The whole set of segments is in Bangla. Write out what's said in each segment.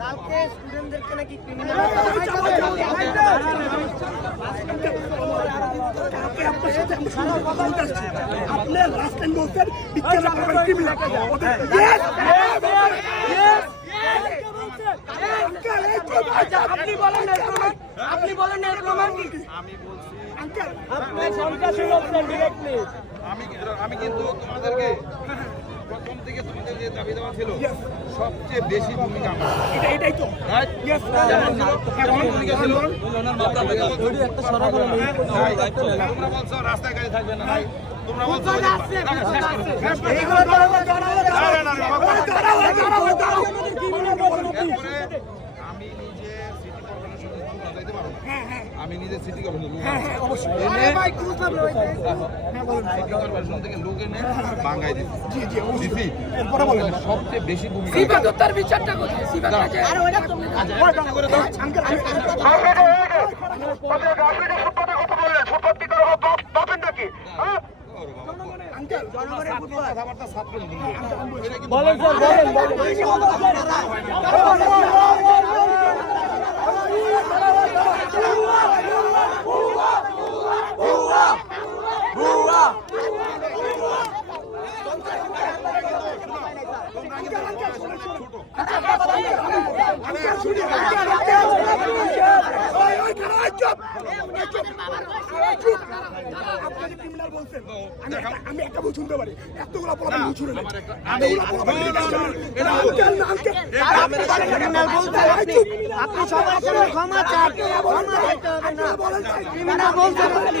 কালকে স্টুডেন্টদেরকে নাকি ক্রিমিনাল লাস্ট টাইম বলছেন বিজ্ঞান আপনার ক্রিমিনাল আপনি বলেন আপনি বলেন বলছেন ডিরেক্টলি আমি আমি কিন্তু তোমাদেরকে থেকে তোমাদের যে দাবি দেওয়া ছিল সবচেয়ে বেশি ভূমিকা এটা এটাই তো তোমরা বলছো রাস্তায় গাড়ি থাকবে না তোমরা বলছো আমি নিজে কর্পোরেশনে পারো আমি নিজে সিটি কর্পোরেশন সিটি কর্পোরেশন থেকে লোক এনে বাঙ্গাই দিচ্ছি জি জি অবশ্যই। দিছি এরপরে বলেন। সবচেয়ে বেশি ভূমিকা বিচারটা বলেন স্যার বলেন বলেন। আমি একটা- শুনতে পারি এতগুলো ক্রিমিনাল বলছেন আপনি সবার সামনে ক্ষমা চান না ক্রিমিনাল বলছেন আপনি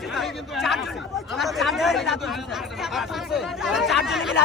তুমি কিন্তু আল্লাহর কাছে টাকা চারজন চারজন